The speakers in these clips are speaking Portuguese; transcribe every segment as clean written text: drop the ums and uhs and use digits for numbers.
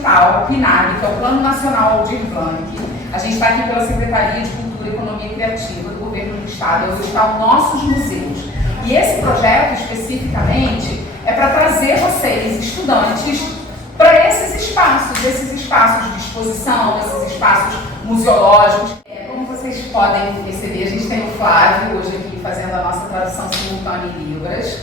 edital PNAD, que é o Plano Nacional Aldir Blanc. A gente está aqui pela Secretaria de Cultura e Economia Criativa do Governo do Estado, é o edital Nossos Museus. E esse projeto, especificamente, é para trazer vocês, estudantes, para esses espaços de exposição, esses espaços museológicos. Como vocês podem perceber, a gente tem o Flávio hoje aqui fazendo a nossa tradução simultânea em Libras.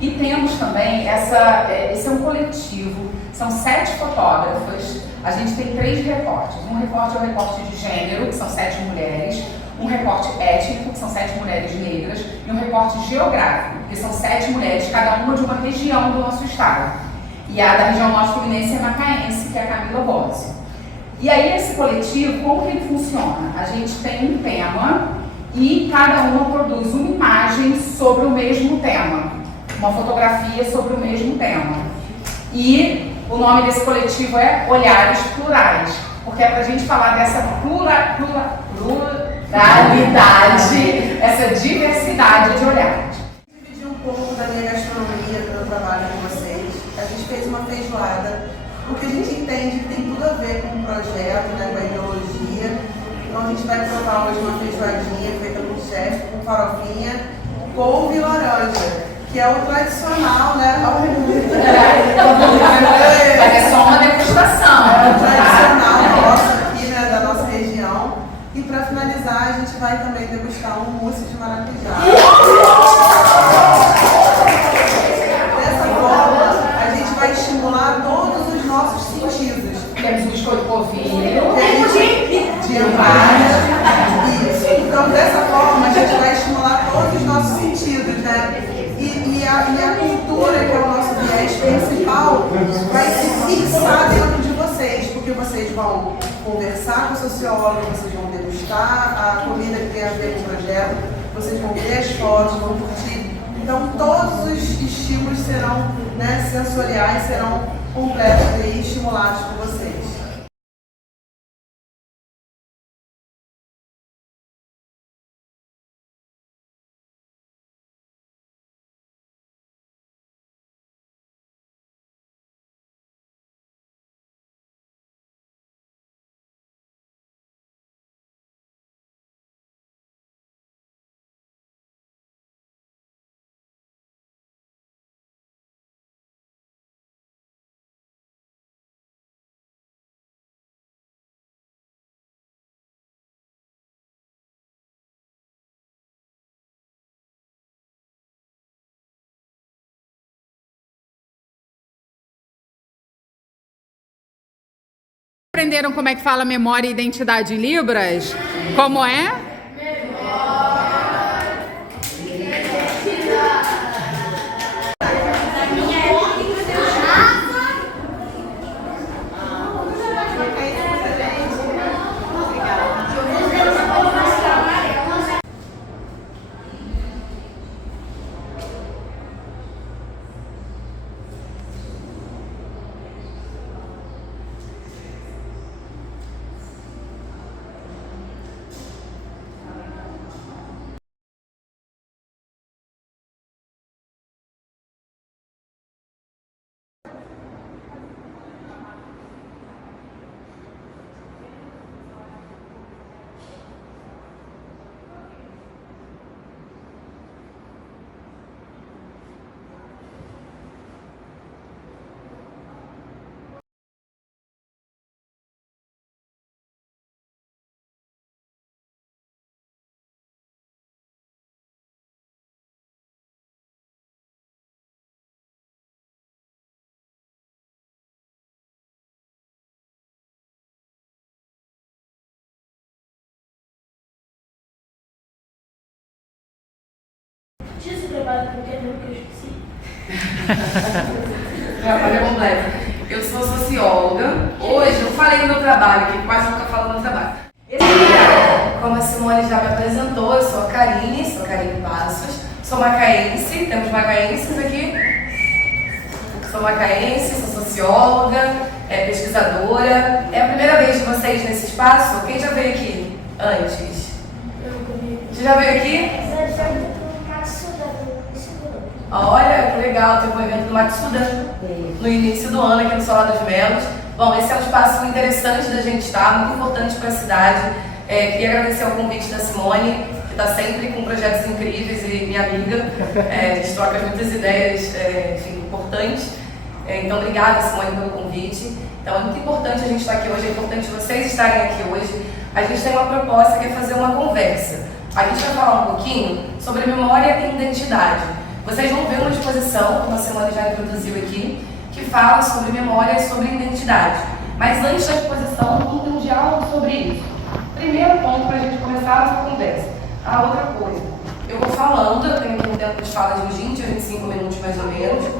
E temos também esse é um coletivo, são 7 fotógrafas, a gente tem 3 recortes. Um recorte é o recorte de gênero, que são 7 mulheres, um recorte étnico, que são 7 mulheres negras, e um recorte geográfico, que são 7 mulheres, cada uma de uma região do nosso estado. E a da região norte-fluminense é macaense, que é a Camila Bossi. E aí esse coletivo, como que ele funciona? A gente tem um tema e cada uma produz uma imagem sobre o mesmo tema. Uma fotografia sobre o mesmo tema. E o nome desse coletivo é Olhares Plurais, porque é para a gente falar dessa pluralidade, essa diversidade de olhares. Dividir um pouco da minha gastronomia, do meu trabalho com vocês. A gente fez uma feijoada, porque a gente entende que tem tudo a ver com o projeto, né, com a ideologia. Então a gente vai provar hoje uma feijoadinha feita com chefe, com farofinha, couve e laranja. Que é o tradicional, né? Mas é só uma degustação. É o tradicional nosso aqui, né? Da nossa região. E para finalizar, a gente vai também degustar um mousse de maracujá. Dessa forma, a gente vai estimular todos os nossos sentidos. Temos o biscoito polvilho, De embalagem. Isso. Então, dessa forma, a gente vai estimular todos os nossos sentidos, né? E a cultura, que é o nosso viés principal, vai se fixar dentro de vocês, porque vocês vão conversar com o sociólogo, vocês vão degustar a comida que tem a ver com o projeto, vocês vão ver as fotos, vão curtir. Então, todos os estímulos serão, né, sensoriais, serão completos e estimulados por vocês. Aprenderam como é que fala memória e identidade em Libras? Como é? Tinha se preparado para o que eu esqueci? Trabalho completo. Eu sou socióloga. Hoje eu falei do meu trabalho, que quase nunca falo do meu trabalho. Como a Simone já me apresentou, eu sou a Karine Passos. Sou macaense, temos macaenses aqui. Sou macaense, sou socióloga, pesquisadora. É a primeira vez de vocês nesse espaço? Quem já veio aqui antes? Você já veio aqui? Olha, que legal, teve um evento do Matsudan no início do ano aqui no Solar dos Melos. Bom, esse é um espaço interessante da gente estar, muito importante para a cidade. Queria agradecer o convite da Simone, que está sempre com projetos incríveis e minha amiga. A gente troca muitas ideias, enfim, importantes. Então, obrigada, Simone, pelo convite. Então, é muito importante a gente estar aqui hoje, é importante vocês estarem aqui hoje. A gente tem uma proposta que é fazer uma conversa. A gente vai falar um pouquinho sobre memória e identidade. Vocês vão ver uma exposição, como a Simone já introduziu aqui, que fala sobre memória e sobre identidade. Mas antes da exposição, vamos ter um diálogo sobre isso. Primeiro ponto para a gente começar a nossa conversa. A outra coisa, eu vou falando, eu tenho aqui um tempo de fala de uns 20 a 25 minutos mais ou menos.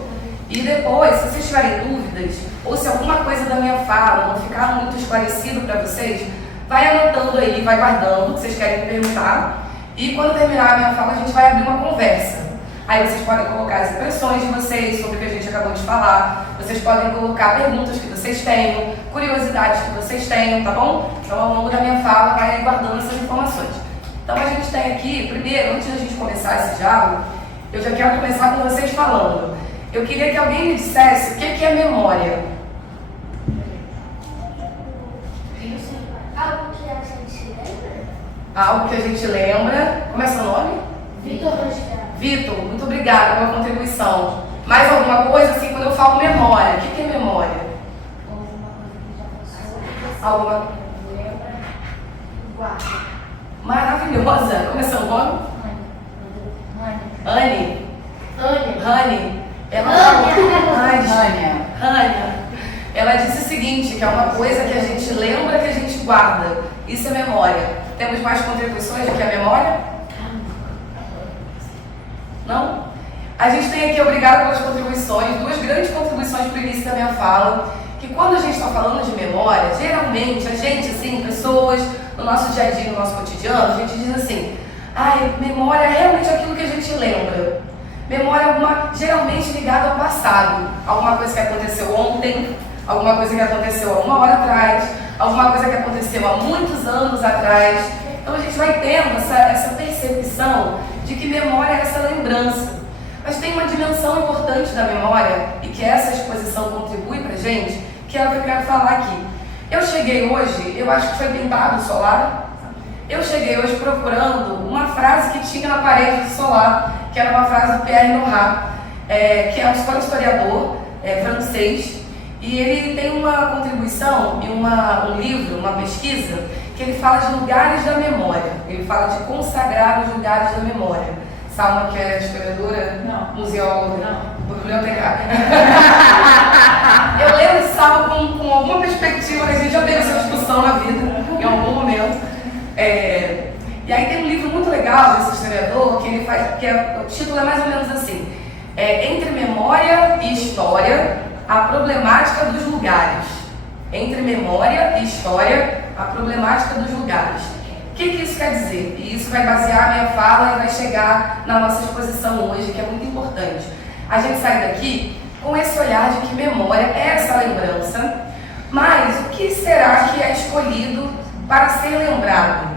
E depois, se vocês tiverem dúvidas, ou se alguma coisa da minha fala não ficar muito esclarecido para vocês, vai anotando aí, vai guardando o que vocês querem me perguntar. E quando terminar a minha fala, a gente vai abrir uma conversa. Aí vocês podem colocar as impressões de vocês sobre o que a gente acabou de falar. Vocês podem colocar perguntas que vocês tenham, curiosidades que vocês tenham, tá bom? Então, ao longo da minha fala, vai guardando essas informações. Então, a gente tem aqui, primeiro, antes da gente começar esse diálogo, eu já quero começar com vocês falando. Eu queria que alguém me dissesse o que é memória. Algo que a gente lembra? Algo que a gente lembra. Como é seu nome? Vitor Rangel. Vitor, muito obrigada pela contribuição. Mais alguma coisa? Assim, quando eu falo memória, o que é memória? Alguma Lembra? Guarda. maravilhosa. Como é seu nome? Anne. Rani. Ela Rania. Ela disse o seguinte, que é uma coisa que a gente lembra, que a gente guarda. Isso é memória. Temos mais contribuições do que a memória? Não? A gente tem aqui, obrigada pelas contribuições, duas grandes contribuições para o início da minha fala, que quando a gente está falando de memória, geralmente a gente, assim, pessoas no nosso dia a dia, no nosso cotidiano, a gente diz assim, memória é realmente aquilo que a gente lembra. Memória é geralmente ligada ao passado, alguma coisa que aconteceu ontem, alguma coisa que aconteceu há 1 hora atrás, alguma coisa que aconteceu há muitos anos atrás. Então a gente vai tendo essa percepção de que memória é essa lembrança. Mas tem uma dimensão importante da memória e que essa exposição contribui pra gente, que é o que eu quero falar aqui. Eu cheguei hoje, eu acho que foi pintado o solar, eu cheguei hoje procurando uma frase que tinha na parede do solar, que era uma frase do Pierre Nora, que é um historiador francês, e ele tem uma contribuição e um livro, uma pesquisa, que ele fala de lugares da memória, ele fala de consagrar os lugares da memória. Salma, que é historiadora, museóloga, bibliotecária. Eu leio Salma com alguma perspectiva, que a gente já teve essa discussão na vida, em algum momento. E aí tem um livro muito legal desse historiador, que ele faz, o título é mais ou menos assim, Entre Memória e História, a Problemática dos Lugares. Entre Memória e História, a Problemática dos Lugares. O que isso quer dizer? E isso vai basear a minha fala e vai chegar na nossa exposição hoje, que é muito importante. A gente sai daqui com esse olhar de que memória é essa lembrança, mas o que será que é escolhido para ser lembrado?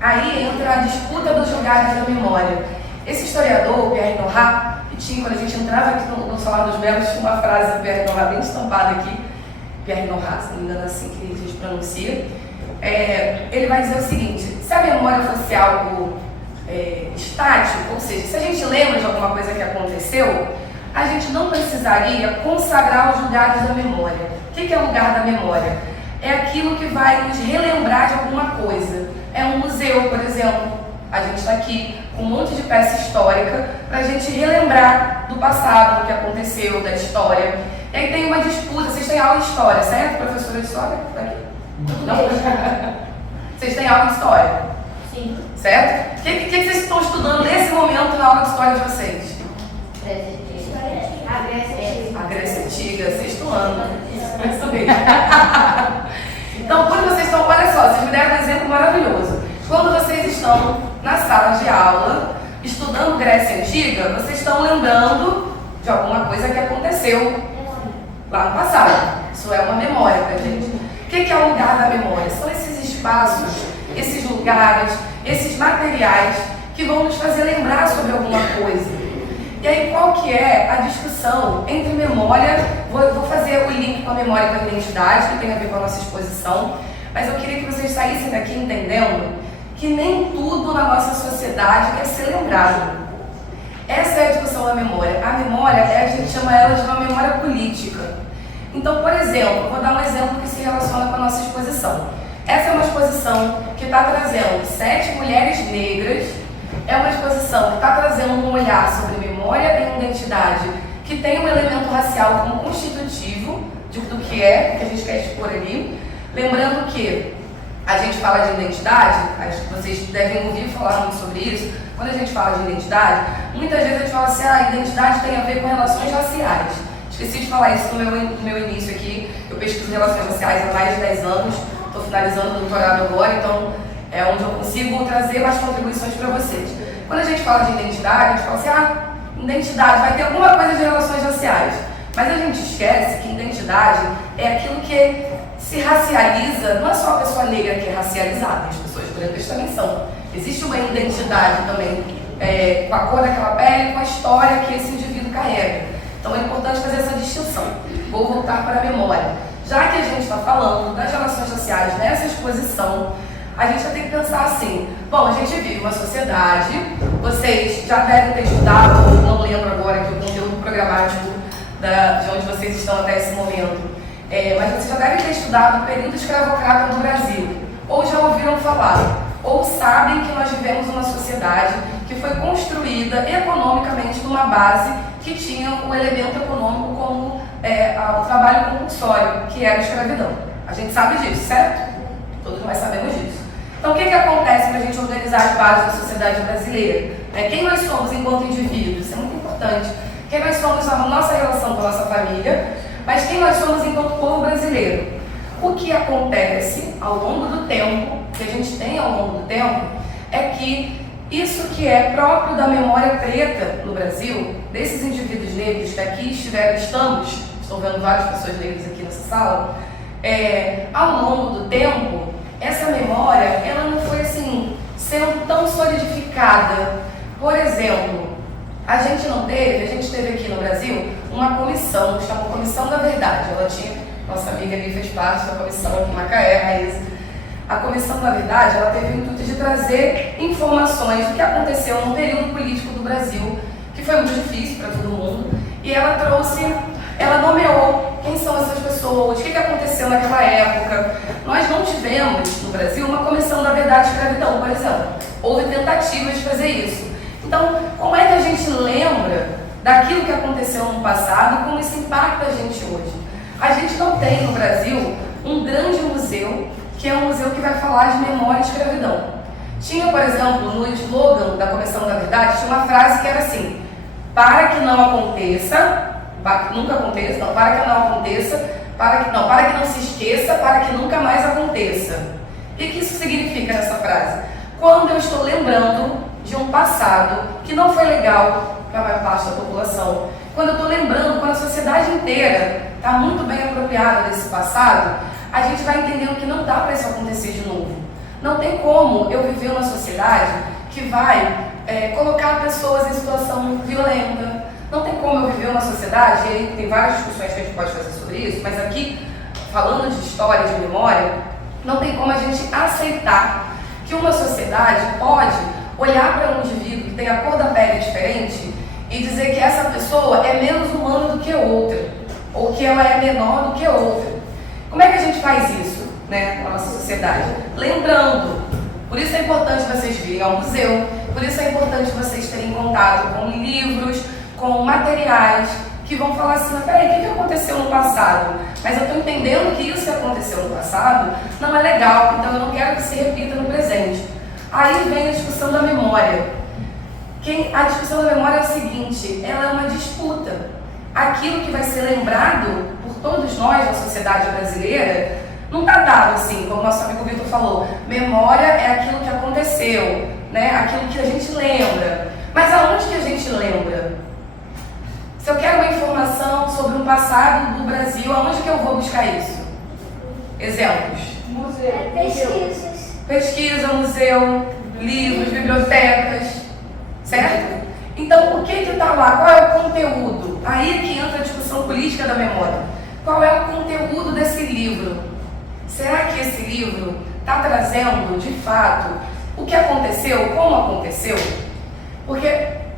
Aí entra a disputa dos lugares da memória. Esse historiador, Pierre Nora, que tinha, quando a gente entrava aqui no Salão dos Belos, tinha uma frase do Pierre Nora bem estampada aqui, Pierre Nora, se não me engano, assim que a gente pronuncia. Ele vai dizer o seguinte: se a memória fosse algo estático, ou seja, se a gente lembra de alguma coisa que aconteceu, a gente não precisaria consagrar os lugares da memória. O que é o lugar da memória? É aquilo que vai nos relembrar de alguma coisa. É um museu, por exemplo. A gente está aqui com um monte de peça histórica para a gente relembrar do passado, do que aconteceu, da história. E aí tem uma disputa. Vocês têm aula de história, certo? Professora de história? Tá aqui? Não? Vocês têm aula de história? Sim. Certo? O que vocês estão estudando nesse momento na aula de história de vocês? A Grécia Antiga, sexto ano. Isso mesmo. Então, quando vocês estão, olha só, vocês me deram um exemplo maravilhoso. Quando vocês estão na sala de aula, estudando Grécia Antiga, vocês estão lembrando de alguma coisa que aconteceu lá no passado. Isso é uma memória pra gente. O que é o lugar da memória? São esses espaços, esses lugares, esses materiais que vão nos fazer lembrar sobre alguma coisa. E aí, qual que é a discussão entre memória, vou fazer o link com a memória e com a identidade, que tem a ver com a nossa exposição, mas eu queria que vocês saíssem daqui entendendo que nem tudo na nossa sociedade quer ser lembrado. Essa é a discussão da memória. A memória, a gente chama ela de uma memória política. Então, por exemplo, vou dar um exemplo que se relaciona com a nossa exposição. Essa é uma exposição que está trazendo 7 mulheres negras, é uma exposição que está trazendo um olhar sobre memória e identidade, que tem um elemento racial como constitutivo do que a gente quer expor ali. Lembrando que a gente fala de identidade, acho que vocês devem ouvir falar muito sobre isso. Quando a gente fala de identidade, muitas vezes a gente fala assim, a identidade tem a ver com relações raciais. Esqueci de falar isso no meu início aqui. Eu pesquiso relações raciais há mais de 10 anos, estou finalizando o doutorado agora, então é onde eu consigo trazer mais contribuições para vocês. Quando a gente fala de identidade, a gente fala assim, identidade, vai ter alguma coisa de relações raciais. Mas a gente esquece que identidade é aquilo que se racializa, não é só a pessoa negra que é racializada, as pessoas brancas também são. Existe uma identidade também com a cor daquela pele, com a história que esse indivíduo carrega. Então é importante fazer essa distinção. Vou voltar para a memória. Já que a gente está falando das relações sociais nessa exposição, a gente vai ter que pensar assim, bom, a gente vive uma sociedade, vocês já devem ter estudado, não lembro agora que o conteúdo programático de onde vocês estão até esse momento, mas vocês já devem ter estudado o período escravocrata no Brasil, ou já ouviram falar, ou sabem que nós vivemos uma sociedade que foi construída economicamente numa base que tinha o elemento econômico como o trabalho compulsório, que era a escravidão. A gente sabe disso, certo? Todos nós sabemos disso. Então, o que acontece para a gente organizar as bases da sociedade brasileira? Quem nós somos enquanto indivíduos? Isso é muito importante. Quem nós somos, a nossa relação com a nossa família, mas quem nós somos enquanto povo brasileiro. O que acontece ao longo do tempo, que a gente tem ao longo do tempo, é que isso que é próprio da memória preta no Brasil, desses indivíduos negros que aqui estou vendo várias pessoas negras aqui nessa sala, ao longo do tempo, essa memória, ela não foi assim, sendo tão solidificada. Por exemplo, a gente teve aqui no Brasil uma comissão, chamada Comissão da Verdade. Ela tinha, nossa amiga ali fez parte da comissão aqui em Macaé, Raíssa. A Comissão da Verdade, ela teve o intuito de trazer informações do que aconteceu no período político do Brasil, que foi muito difícil para todo mundo, e ela nomeou quem são essas pessoas, o que aconteceu naquela época. Nós não tivemos no Brasil uma Comissão da Verdade e Escravidão, por exemplo. Houve tentativas de fazer isso. Então, como é que a gente lembra daquilo que aconteceu no passado e como isso impacta a gente hoje? A gente não tem no Brasil um grande museu, que é um museu que vai falar de memória e escravidão. Tinha, por exemplo, no slogan da Comissão da Verdade, tinha uma frase que era assim, para que não aconteça, para que nunca aconteça, não, para que não aconteça, para que não se esqueça, para que nunca mais aconteça. O que isso significa nessa frase? Quando eu estou lembrando de um passado que não foi legal para a maior parte da população, quando eu estou lembrando, quando a sociedade inteira está muito bem apropriada desse passado, a gente vai entendendo que não dá para isso acontecer de novo. Não tem como eu viver uma sociedade que vai colocar pessoas em situação violenta. Não tem como eu viver uma sociedade, e aí tem várias discussões que a gente pode fazer sobre isso, mas aqui, falando de história, de memória, não tem como a gente aceitar que uma sociedade pode olhar para um indivíduo que tem a cor da pele diferente e dizer que essa pessoa é menos humana do que outra, ou que ela é menor do que outra. Como é que a gente faz isso, na nossa sociedade? Lembrando. Por isso é importante vocês virem ao museu, por isso é importante vocês terem contato com livros, com materiais que vão falar assim, mas peraí, o que aconteceu no passado? Mas eu estou entendendo que isso que aconteceu no passado não é legal, então eu não quero que se repita no presente. Aí vem a discussão da memória. A discussão da memória é o seguinte, ela é uma disputa. Aquilo que vai ser lembrado por todos nós na sociedade brasileira não está dado assim, como o nosso amigo Vitor falou. Memória é aquilo que aconteceu, aquilo que a gente lembra. Mas aonde que a gente lembra? Se eu quero uma informação sobre um passado do Brasil, aonde que eu vou buscar isso? Exemplos. Museu. Pesquisas. Pesquisa, museu, livros, bibliotecas, certo? Então, o que está lá? Qual é conteúdo? Aí é que entra a discussão política da memória. Qual é o conteúdo desse livro? Será que esse livro está trazendo, de fato, o que aconteceu, como aconteceu? Porque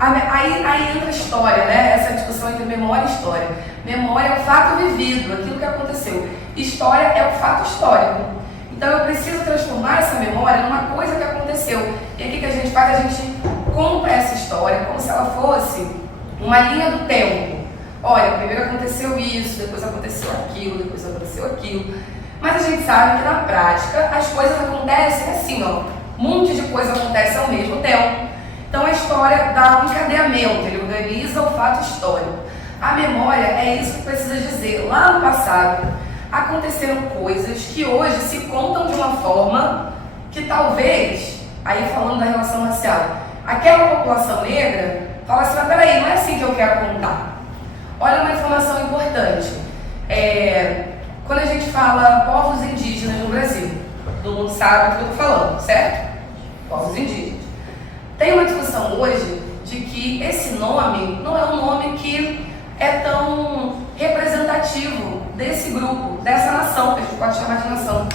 aí entra a história, né? Essa discussão entre memória e história. Memória é o fato vivido, aquilo que aconteceu. História é o fato histórico. Então eu preciso transformar essa memória numa coisa que aconteceu. E aí o que a gente faz? A gente compra essa história como se ela fosse uma linha do tempo. Olha, primeiro aconteceu isso, depois aconteceu aquilo, depois aconteceu aquilo. Mas a gente sabe que na prática as coisas acontecem assim, ó. Um monte de coisa acontece ao mesmo tempo. Então a história dá um encadeamento, ele organiza o fato histórico. A memória é isso que precisa dizer. Lá no passado aconteceram coisas que hoje se contam de uma forma que talvez, aí falando da relação racial, aquela população negra fala assim, mas peraí, não é assim que eu quero contar. Olha uma informação importante. Quando a gente fala povos indígenas no Brasil, todo mundo sabe do que eu estou falando, certo? Povos indígenas. Tem uma discussão hoje de que esse nome não é um nome que é tão representativo desse grupo, dessa nação, que a gente pode chamar de nação,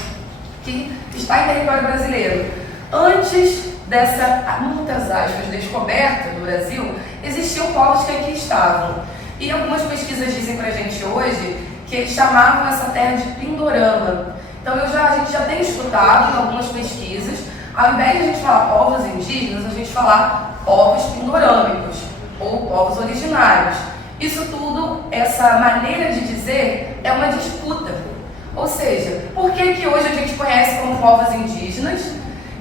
que está em território brasileiro. Antes dessa, muitas aspas, descoberta do Brasil, existiam povos que aqui estavam. E algumas pesquisas dizem pra gente hoje que eles chamavam essa terra de Pindorama. Então a gente já tem escutado em algumas pesquisas, ao invés de a gente falar povos indígenas, a gente falar povos pindorâmicos ou povos originários. Isso tudo, essa maneira de dizer, é uma disputa. Ou seja, por que hoje a gente conhece como povos indígenas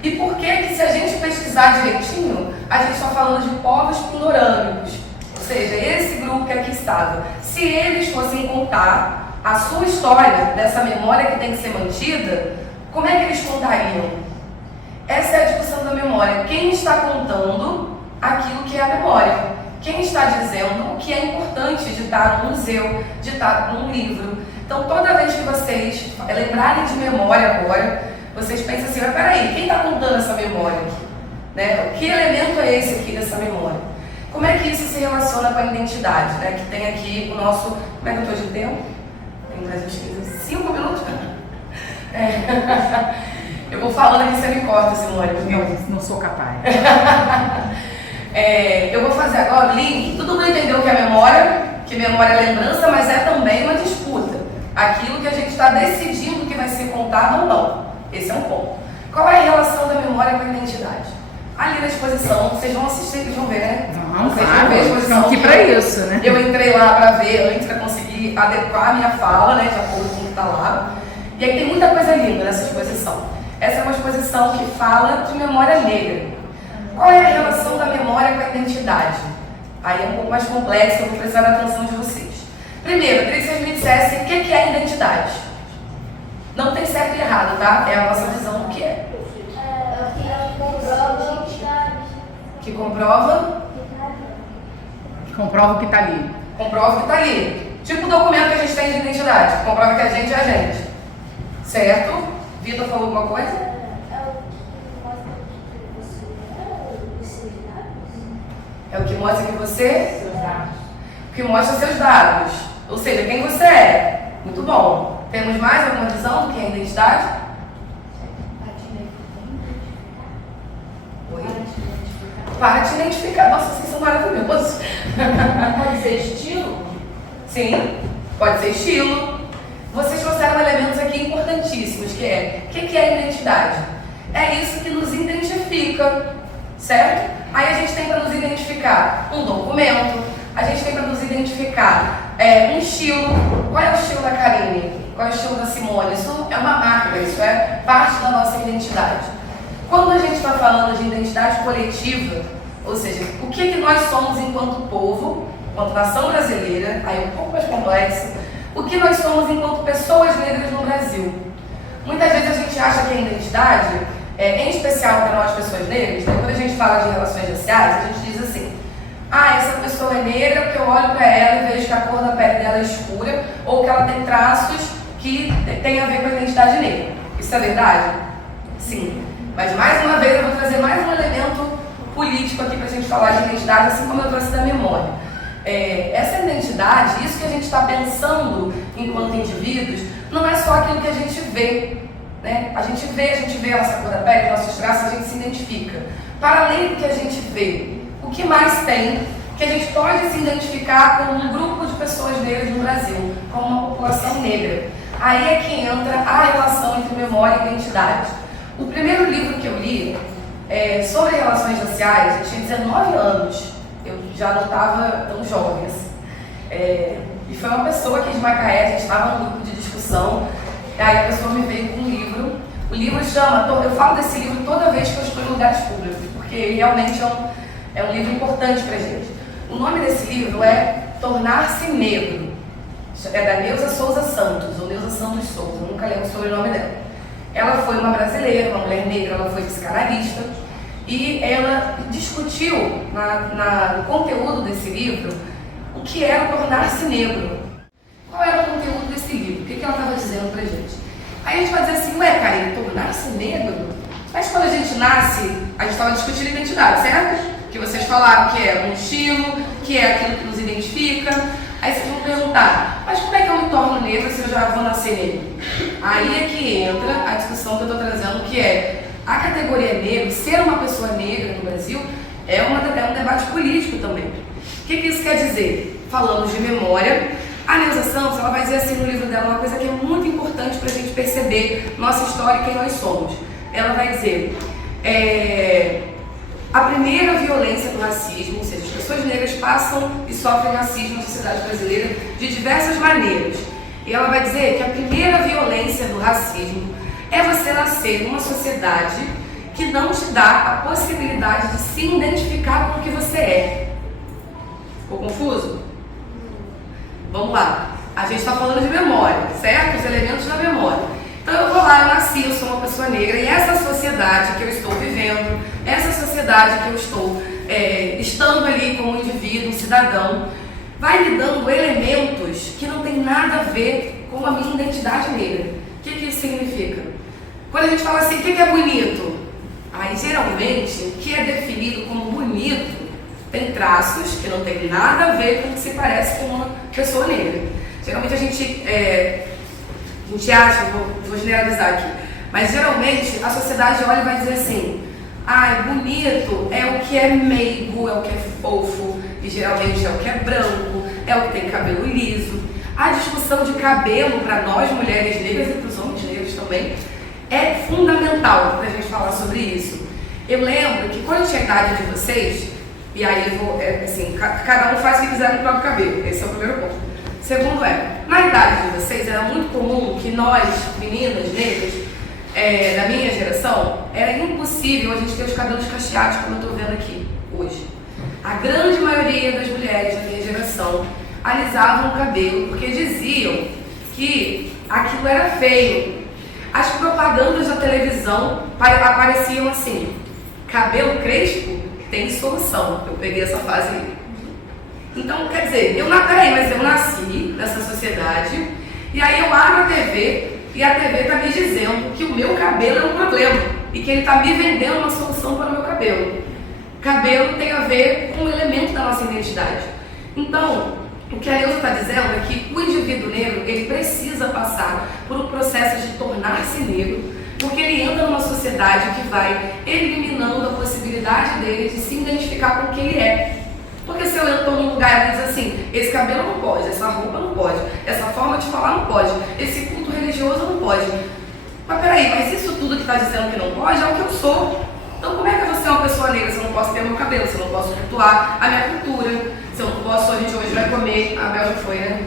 e por que se a gente pesquisar direitinho, a gente está falando de povos pindorâmicos? Ou seja, esse grupo que aqui estava. Se eles fossem contar a sua história, dessa memória que tem que ser mantida, como é que eles contariam? Essa é a discussão da memória. Quem está contando aquilo que é a memória? Quem está dizendo o que é importante de estar no museu, de estar num livro? Então, toda vez que vocês lembrarem de memória agora, vocês pensam assim, mas peraí, quem está contando essa memória aqui? Né? Que elemento é esse aqui dessa memória? Como é que isso se relaciona com a identidade? Né? Que tem aqui o nosso... Como é que eu estou de tempo? Tem mais uns 5 minutos? Eu vou falando aqui, você me corta, Simone. Eu não sou capaz. Eu vou fazer agora o link. Todo mundo entendeu o que é memória? Que memória é lembrança, mas é também uma disputa. Aquilo que a gente está decidindo que vai ser contado ou não. Esse é um ponto. Qual é a relação da memória com a identidade? Ali na exposição, vocês vão assistir, vocês vão ver, né? Não, vocês claro, vão ver a exposição. estão aqui para isso, né? Eu entrei lá para ver antes, para conseguir adequar a minha fala, né? De acordo com o que está lá. E aí tem muita coisa linda nessa exposição. Essa é uma exposição que fala de memória negra. Qual é a relação da memória com a identidade? Aí é um pouco mais complexo, eu vou precisar da atenção de vocês. Primeiro, eu queria que vocês me dissessem o que é identidade. Não tem certo e errado, tá? É a nossa visão do que é. Que comprova? Que comprova o que está ali. Comprova que está ali. Tipo o documento que a gente tem de identidade, que comprova que a gente é a gente. Certo? Vitor falou alguma coisa? É o que mostra que você? O que mostra seus dados. Ou seja, quem você é. Muito bom. Temos mais alguma visão do que é a identidade? Oi? Para te identificar. Nossa, vocês são maravilhosos. Pode ser estilo? Sim, pode ser estilo. Vocês trouxeram elementos aqui importantíssimos, que é, o que é identidade? É isso que nos identifica, certo? Aí a gente tem para nos identificar um documento, a gente tem para nos identificar um estilo. Qual é o estilo da Karine? Qual é o estilo da Simone? Isso é uma marca, isso é parte da nossa identidade. Quando a gente está falando de identidade coletiva, ou seja, o que nós somos enquanto povo, enquanto nação brasileira, aí é um pouco mais complexo, o que nós somos enquanto pessoas negras no Brasil. Muitas vezes a gente acha que a identidade, em especial para nós pessoas negras, né, quando a gente fala de relações raciais, a gente diz assim, essa pessoa é negra porque eu olho para ela e vejo que a cor da pele dela é escura ou que ela tem traços que têm a ver com a identidade negra. Isso é verdade? Sim. Mas mais uma vez eu vou trazer mais um elemento político aqui para a gente falar de identidade, assim como eu trouxe da memória. essa identidade, isso que a gente está pensando enquanto indivíduos, não é só aquilo que a gente vê, né? A gente vê a nossa cor da pele, nossos traços, a gente se identifica. Para além do que a gente vê, o que mais tem que a gente pode se identificar com um grupo de pessoas negras no Brasil, com uma população negra? Aí é que entra a relação entre memória e identidade. O primeiro livro que eu li sobre relações raciais, eu tinha 19 anos, eu já não estava tão jovem assim. E foi uma pessoa aqui de Macaé, a gente estava num grupo de discussão, aí a pessoa me veio com um livro. O livro chama, eu falo desse livro toda vez que eu estou em lugares públicos, porque ele realmente é um livro importante pra gente. O nome desse livro é Tornar-se Negro. É da Neuza Souza Santos, ou Neuza Santos Souza, eu nunca lembro o sobrenome dela. Ela foi uma brasileira, uma mulher negra, ela foi psicanalista, e ela discutiu no conteúdo desse livro o que era tornar-se negro. Qual era o conteúdo desse livro? O que ela estava dizendo pra gente? Aí a gente vai dizer assim, ué, Karine, tornar-se negro? Mas quando a gente nasce, a gente estava discutindo identidade, certo? Que vocês falaram que é um estilo, que é aquilo que nos identifica. Aí vocês vão perguntar, mas como é que eu me torno negro se eu já vou nascer negro? Aí é que entra a discussão que eu estou trazendo, que é a categoria negro, ser uma pessoa negra no Brasil, é um debate político também. O que isso quer dizer? Falamos de memória. A Neuza Santos, ela vai dizer assim no livro dela uma coisa que é muito importante para a gente perceber nossa história e quem nós somos. Ela vai dizer, a primeira violência do racismo, ou seja, as pessoas negras passam e sofrem racismo na sociedade brasileira de diversas maneiras. E ela vai dizer que a primeira violência do racismo é você nascer numa sociedade que não te dá a possibilidade de se identificar com o que você é. Ficou confuso? Vamos lá. A gente está falando de memória, certo? Os elementos da memória. Então eu vou lá, eu nasci, eu sou uma pessoa negra, e essa sociedade que eu estou vivendo, essa sociedade que eu estou estando ali como indivíduo, um cidadão, vai me dando elementos que não tem nada a ver com a minha identidade negra. O que isso significa? Quando a gente fala assim, o que é bonito? Aí geralmente o que é definido como bonito tem traços que não tem nada a ver com o que se parece com uma pessoa negra. Geralmente a gente acha, vou generalizar aqui, mas geralmente a sociedade olha e vai dizer assim, bonito é o que é meigo, é o que é fofo, e geralmente é o que é branco, é o que tem cabelo liso. A discussão de cabelo para nós mulheres negras e para os homens negros também é fundamental para a gente falar sobre isso. Eu lembro que quando eu tinha a idade de vocês, e aí cada um faz o que quiser no próprio cabelo, esse é o primeiro ponto. Segundo na idade de vocês era muito comum que nós, meninas negras, da minha geração, era impossível a gente ter os cabelos cacheados como eu estou vendo aqui hoje. A grande maioria das mulheres da minha geração alisavam o cabelo porque diziam que aquilo era feio. As propagandas da televisão apareciam assim, cabelo crespo tem solução. Eu peguei essa fase aí. Então, quer dizer, eu nasci nessa sociedade, e aí eu abro a TV, e a TV está me dizendo que o meu cabelo é um problema, e que ele está me vendendo uma solução para o meu cabelo. Cabelo tem a ver com um elemento da nossa identidade. Então, o que a Neuza está dizendo é que o indivíduo negro, ele precisa passar por um processo de tornar-se negro, porque ele entra numa sociedade que vai eliminando a possibilidade dele de se identificar com o que ele é. Porque se eu estou num lugar e diz assim, esse cabelo não pode, essa roupa não pode, essa forma de falar não pode, esse culto religioso não pode. Mas peraí, mas isso tudo que está dizendo que não pode é o que eu sou. Então como é que eu vou ser uma pessoa negra se eu não posso ter meu cabelo, se eu não posso cultuar a minha cultura, se eu não posso, a gente hoje vai comer, a Bel já foi, né?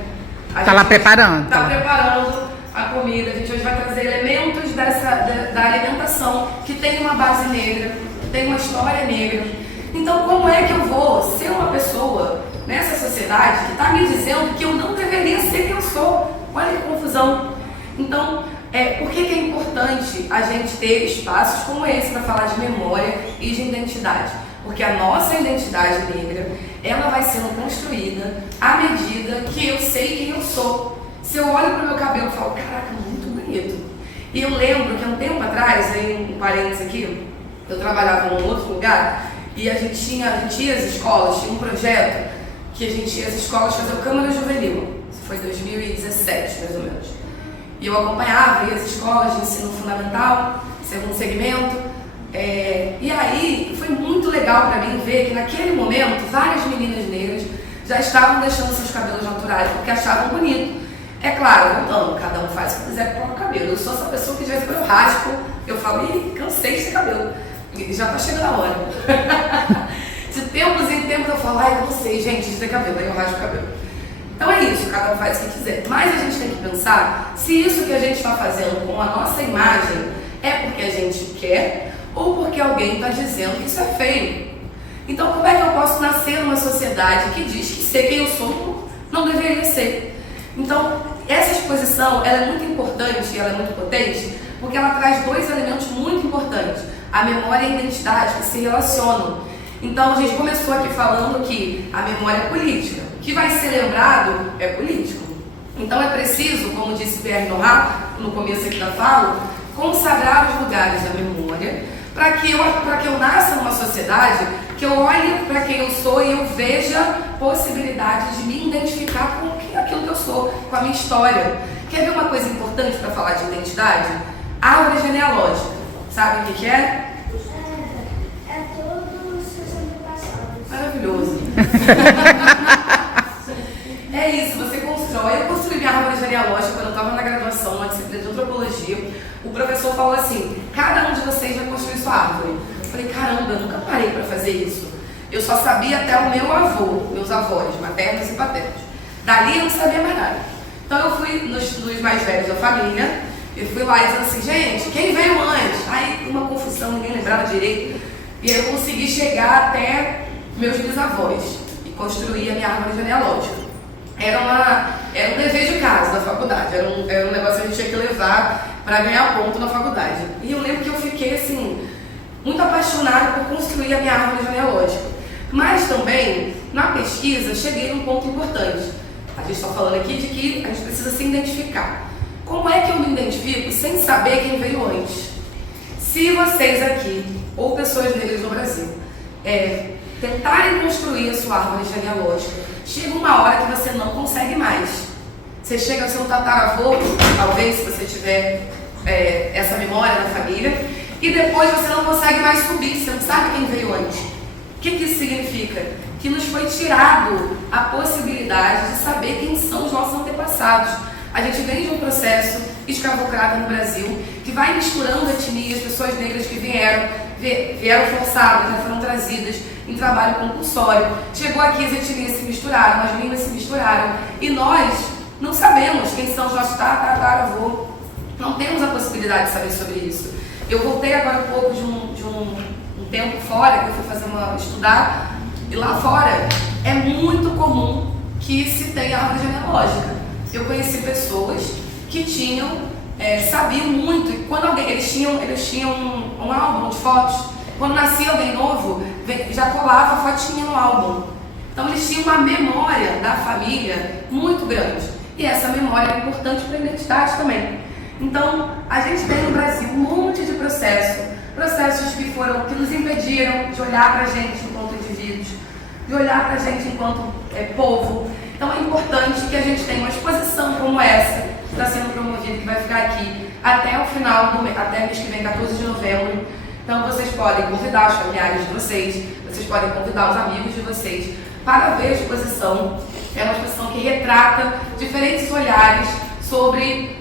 Tá lá preparando. Tá preparando a comida, a gente hoje vai trazer elementos da alimentação que tem uma base negra, tem uma história negra. Então, como é que eu vou ser uma pessoa nessa sociedade que está me dizendo que eu não deveria ser quem eu sou? Olha que confusão. Então, por que é importante a gente ter espaços como esse para falar de memória e de identidade? Porque a nossa identidade negra, ela vai sendo construída à medida que eu sei quem eu sou. Se eu olho para o meu cabelo e falo, caraca, muito bonito. E eu lembro que há um tempo atrás, aí um parênteses aqui, eu trabalhava num outro lugar, e a gente ia às escolas, tinha um projeto que a gente ia às escolas fazer o Câmara Juvenil. Isso foi em 2017, mais ou menos. E eu acompanhava, ia às escolas de ensino fundamental, segundo segmento. E aí foi muito legal para mim ver que naquele momento várias meninas negras já estavam deixando seus cabelos naturais porque achavam bonito. É claro, voltando, cada um faz o que quiser com o cabelo. Eu sou essa pessoa que de vez em quando eu raspo, eu falo, ih, cansei desse cabelo. E já tá chegando a hora. De tempos em tempos eu falo, ai, cansei, gente, de ter cabelo, aí eu raspo o cabelo. Então é isso, cada um faz o que quiser. Mas a gente tem que pensar se isso que a gente está fazendo com a nossa imagem é porque a gente quer ou porque alguém está dizendo que isso é feio. Então como é que eu posso nascer numa sociedade que diz que ser quem eu sou não deveria ser? Então essa exposição ela é muito importante e ela é muito potente porque ela traz dois elementos muito importantes, a memória e a identidade que se relacionam. Então a gente começou aqui falando que a memória é política, o que vai ser lembrado é político. Então é preciso, como disse Pierre Nora no começo aqui da fala, consagrar os lugares da memória para que eu nasça numa sociedade que eu olhe para quem eu sou e eu veja possibilidades de me identificar com aquilo que eu sou, com a minha história. Quer ver uma coisa importante para falar de identidade? Árvore genealógica. Sabe o que é? É todos os seus antepassados. Maravilhoso. É isso, você constrói. Eu construí minha árvore genealógica quando eu estava na graduação, na disciplina de antropologia. O professor falou assim, cada um de vocês vai construir sua árvore. Eu falei, caramba, eu nunca parei para fazer isso. Eu só sabia até o meu avô, meus avós, maternos e paternos. Dali eu não sabia mais nada. Então eu fui nos mais velhos da família, eu fui lá dizendo assim, gente, quem veio antes? Aí uma confusão, ninguém lembrava direito. E aí eu consegui chegar até meus bisavós e construir a minha árvore genealógica. Era um dever de casa da faculdade, era um negócio que a gente tinha que levar para ganhar ponto na faculdade. E eu lembro que eu fiquei assim, muito apaixonada por construir a minha árvore genealógica. Mas também, na pesquisa, cheguei num ponto importante. A gente está falando aqui de que a gente precisa se identificar. Como é que eu me identifico sem saber quem veio antes? Se vocês aqui, ou pessoas negras no Brasil, tentarem construir a sua árvore genealógica, chega uma hora que você não consegue mais. Você chega a ser um tataravô, talvez, se você tiver essa memória na família, e depois você não consegue mais subir, você não sabe quem veio antes. O que isso significa? Que nos foi tirado a possibilidade de saber quem são os nossos antepassados. A gente vem de um processo escravocrata no Brasil, que vai misturando etnias, pessoas negras que vieram forçadas, né, foram trazidas em trabalho compulsório. Chegou aqui, as etnias se misturaram, as línguas se misturaram, e nós não sabemos quem são os nossos tataravô. Não temos a possibilidade de saber sobre isso. Eu voltei agora um pouco de um tempo fora, que eu fui estudar, e lá fora é muito comum que se tenha árvore genealógica. Eu conheci pessoas que sabiam muito, e quando eles tinham um álbum de fotos, quando nascia alguém novo, já colava a fotinha no álbum. Então eles tinham uma memória da família muito grande, e essa memória é importante para a identidade também. Então a gente tem no Brasil um monte de processos que nos impediram de olhar para a gente enquanto indivíduos, de olhar para a gente enquanto povo. Então é importante que a gente tenha uma exposição como essa, que está sendo promovida, que vai ficar aqui até o final até mês que vem, 14 de novembro. Então vocês podem convidar os familiares de vocês podem convidar os amigos de vocês para ver a exposição. É uma exposição que retrata diferentes olhares sobre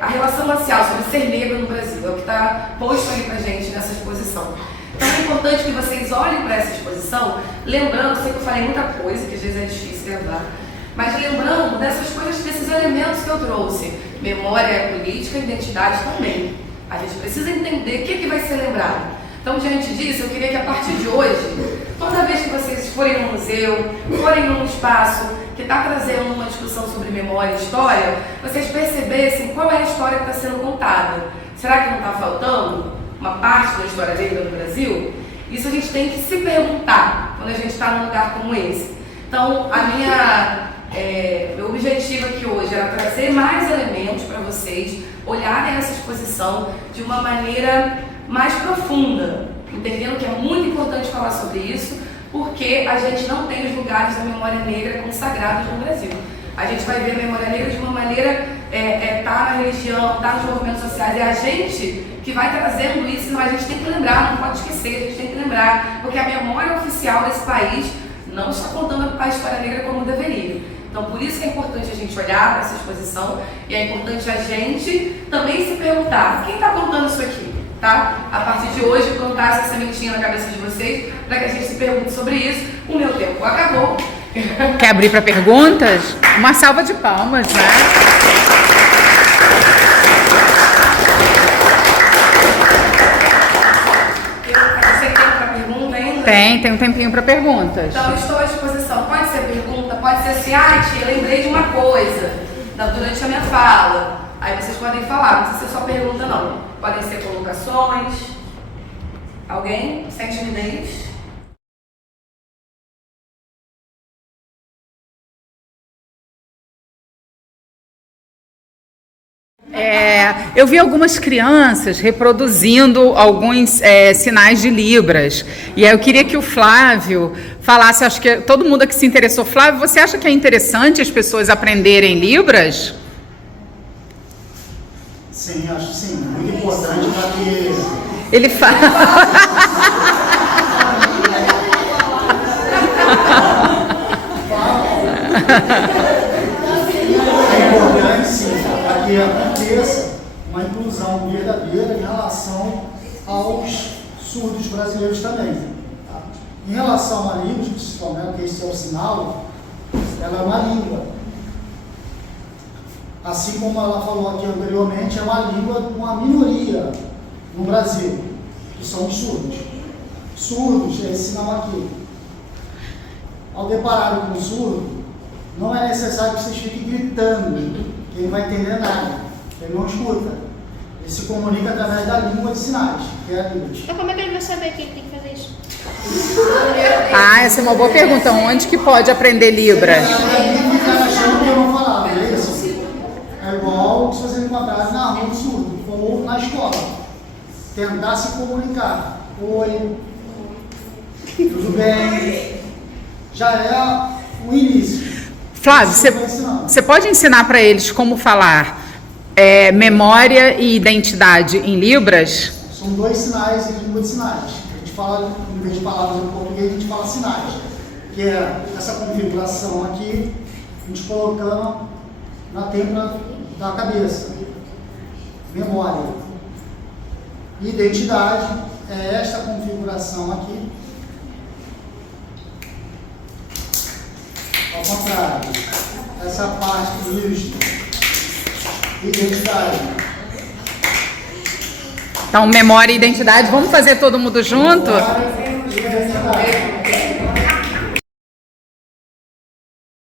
a relação racial, sobre ser negro no Brasil. É o que está posto ali pra gente nessa exposição. Então é importante que vocês olhem para essa exposição, lembrando, sei que eu falei muita coisa, que às vezes é difícil lembrar, mas lembrando dessas coisas, desses elementos que eu trouxe. Memória, política, identidade também. A gente precisa entender o que vai ser lembrado. Então, diante disso, eu queria que a partir de hoje, toda vez que vocês forem num museu, forem num espaço que está trazendo uma discussão sobre memória e história, vocês percebessem qual é a história que está sendo contada. Será que não está faltando uma parte da história negra no Brasil? Isso a gente tem que se perguntar quando a gente está num lugar como esse. Então, meu objetivo aqui hoje era trazer mais elementos para vocês olharem essa exposição de uma maneira mais profunda, entendendo que é muito importante falar sobre isso, porque a gente não tem os lugares da memória negra consagrados no Brasil. A gente vai ver a memória negra de uma maneira, tá na religião, tá nos movimentos sociais, é a gente que vai trazendo isso, mas a gente tem que lembrar, não pode esquecer, a gente tem que lembrar, porque a memória oficial desse país não está contando a história negra como deveria. Então, por isso que é importante a gente olhar para essa exposição e é importante a gente também se perguntar, quem está contando isso aqui? Tá? A partir de hoje, plantar essa sementinha na cabeça de vocês para que a gente se pergunte sobre isso. O meu tempo acabou. Quer abrir para perguntas? Uma salva de palmas, né? Você tem outra pergunta ainda? Tem um tempinho para perguntas. Então, estou à disposição. Pode ser pergunta, pode ser assim, tia, lembrei de uma coisa durante a minha fala. Aí vocês podem falar, não precisa ser só pergunta não. Podem ser colocações. Alguém? Sem timidez? Eu vi algumas crianças reproduzindo alguns sinais de Libras. E aí eu queria que o Flávio falasse, acho que todo mundo aqui se interessou. Flávio, você acha que é interessante as pessoas aprenderem Libras? Sim, acho que sim. Muito importante para que... Ele fala... É importante, sim, para que aconteça uma inclusão verdadeira em relação aos surdos brasileiros também. Tá? Em relação à língua, principalmente, que esse é o sinal, ela é uma língua. Assim como ela falou aqui anteriormente, é uma língua de uma minoria no Brasil, que são os surdos. Surdos é esse sinal aqui. Ao deparar com o surdo, não é necessário que vocês fiquem gritando, que ele não vai entender nada, ele não escuta. Ele se comunica através da língua de sinais, que é a Libras. Então como é que ele vai saber que ele tem que fazer isso? essa é uma boa pergunta. Onde que pode aprender Libras? Ele fica achando que eu não falava, é isso? É igual se você encontrar na rua do surdo, ou na escola. Tentar se comunicar. Oi, tudo bem? Já é o início. Flávio, você pode ensinar para eles como falar memória e identidade em Libras? São dois sinais em língua de sinais. A gente fala, em vez de palavras em português, a gente fala sinais. Que é essa configuração aqui, a gente colocando na têmpora da cabeça. Memória. Identidade é esta configuração aqui. Ao contrário, essa parte isto, identidade. Então, memória e identidade. Vamos fazer todo mundo junto? Memória e identidade.